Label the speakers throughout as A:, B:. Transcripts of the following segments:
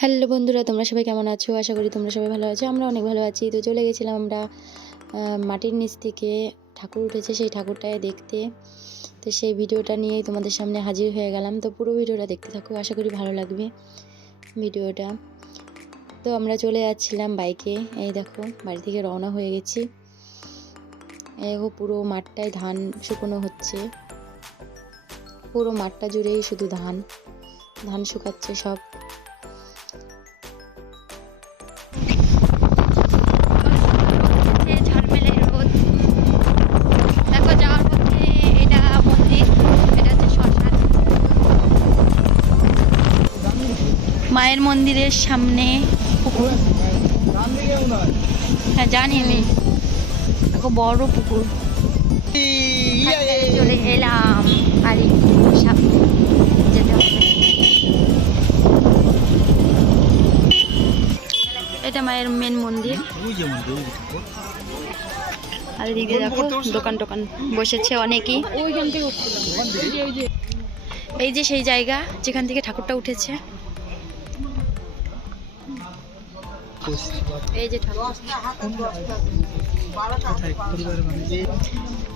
A: Hello বন্ধুরা, তোমরা সবাই কেমন আছো? আশা করি তোমরা সবাই ভালো আছো। আমরা অনেক ভালো আছি। তো চলে গেছিলাম আমরা মাটির নিচ থেকে ঠাকুর উঠেছে সেই ঠাকুরটায় দেখতে। তো সেই ভিডিওটা নিয়েই তোমাদের সামনে হাজির হয়ে গেলাম। তো পুরো ভিডিওটা দেখতে থাকো, আশা করি ভালো লাগবে ভিডিওটা। তো আমরা চলে যাচ্ছিলাম বাইকে। এই দেখো, বাড়ি থেকে রওনা হয়ে গেছি। দেখো, পুরো মাঠটায় ধান শুকনো হচ্ছে। পুরো মাঠটা জুড়েই শুধু ধান। ধান শুকাচ্ছে সব।
B: মায়ের মন্দিরের সামনে পুকুর। হ্যাঁ জানি আমি। দেখো, বড় পুকুর। চলে এলাম। আর একটু সামনে যেতে এটা মায়ের মেন মন্দির। আর এদিকে দেখো, দোকান টোকান বসেছে অনেকেই। এই যে সেই জায়গা যেখান থেকে ঠাকুরটা উঠেছে।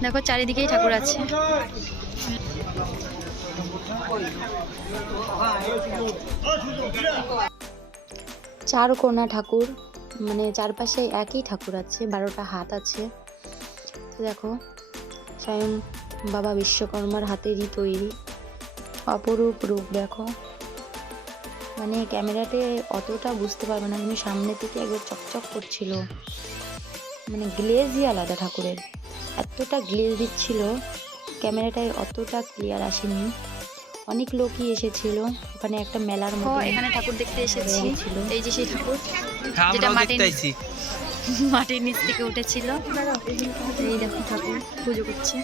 B: দেখো, চারিদিকেই ঠাকুর আছে।
A: চার কোনা ঠাকুর মানে চারপাশে একই ঠাকুর আছে, বারোটা হাত আছে। দেখো, স্বয়ং বাবা বিশ্বকর্মার হাতেরই তৈরি, অপরূপ রূপ, দেখো। মানে ক্যামেরাতে অতটা বুঝতে পারবে না। কিন্তু সামনে থেকে একবার চকচক করছিল। মানে গ্লেজই আলাদা ঠাকুরের। এতটা গ্লেজ দিচ্ছিল ক্যামেরাটায় অতটা ক্লিয়ার আসেনি। অনেক লোকই এসেছিল। ওখানে একটা মেলার মতো
B: এখানে ঠাকুর দেখতে এসেছি। এই যে সেই ঠাকুর যেটা
C: আমরাও
B: মাটির মাটির নিচ থেকে উঠেছিল। এই দেখো ঠাকুর পুজো করছে।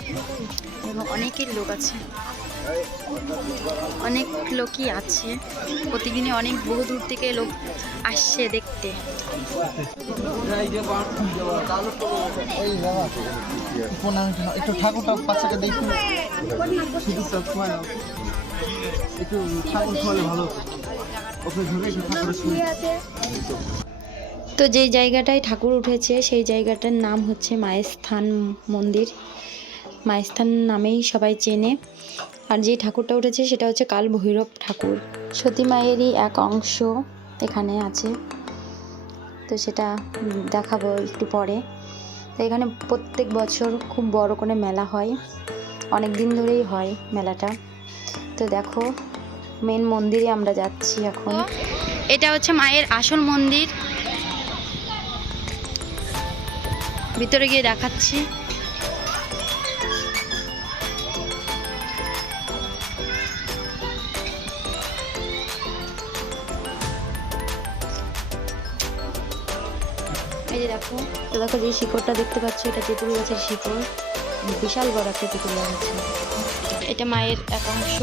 B: এবং অনেকের লোক আছে। অনেক লোকই আছে। প্রতিদিনই অনেক বহু দূর থেকে লোক আসছে দেখতে।
D: একটু ঠাকুরটা বাচ্চাকে দেখি। শুধুটা খোয়া একটু ঠাকুর ভালো ওকে ধরে একটু ঠাকুরের
A: তো যেই জায়গাটায় ঠাকুর উঠেছে সেই জায়গাটার নাম হচ্ছে মায়ের স্থান মন্দির। মায়েস্থান নামেই সবাই চেনে। আর যে ঠাকুরটা উঠেছে সেটা হচ্ছে কাল ভৈরব ঠাকুর। সতী মায়েরই এক অংশ এখানে আছে। তো সেটা দেখাবো একটু পরে। তো এখানে প্রত্যেক বছর খুব বড় করে মেলা হয়। অনেক দিন ধরেই হয় মেলাটা। তো দেখো মেন মন্দিরে আমরা যাচ্ছি এখন।
B: এটা হচ্ছে মায়ের আসল মন্দির। ভিতরে গিয়ে দেখাচ্ছি।
A: এই যে দেখো, তো দেখো যে শিকড়টা দেখতে পাচ্ছ, এটা তেঁতুল গাছের শিকড়। বিশাল বড় একটা তেঁতুল গাছ
B: এটা মায়ের এক অংশ।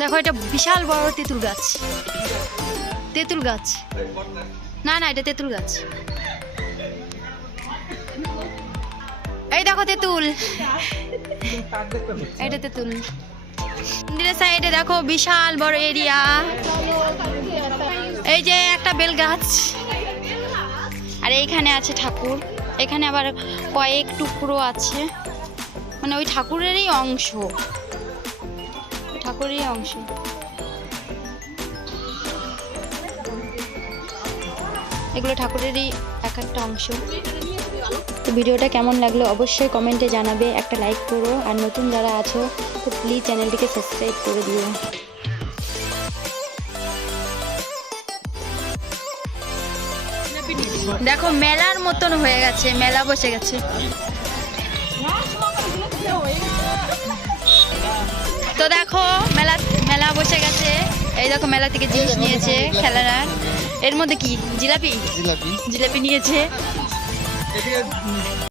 B: দেখো, এটা বিশাল বড় তেঁতুল গাছ। তেঁতুল গাছ। না না, এটা তেঁতুল গাছ। এই দেখো তেঁতুল। এটা তেঁতুল। মন্দিরের সাইডে দেখো বিশাল বড় এরিয়া এই যে একটা বেল গাছ। আর এইখানে আছে ঠাকুর। এখানে আবার কয়েক টুকরো আছে। মানে ওই ঠাকুরেরই অংশ। ঠাকুরেরই অংশ। এগুলো ঠাকুরেরই এক একটা অংশ।
A: তো ভিডিওটা কেমন লাগল অবশ্যই কমেন্টে জানাবে, একটা লাইক করো। আর নতুন যারা আছো, তো প্লিজ চ্যানেলটিকে সাবস্ক্রাইব করে দিও।
B: দেখো, মেলার মতন হয়ে গেছে, মেলা বসে গেছে। তো দেখো, মেলা মেলা বসে গেছে। এই দেখো, মেলা থেকে জিনিস নিয়েছে খেলার। এর মধ্যে কি? জিলাপি?
D: জিলাপি।
B: জিলাপি নিয়েছে।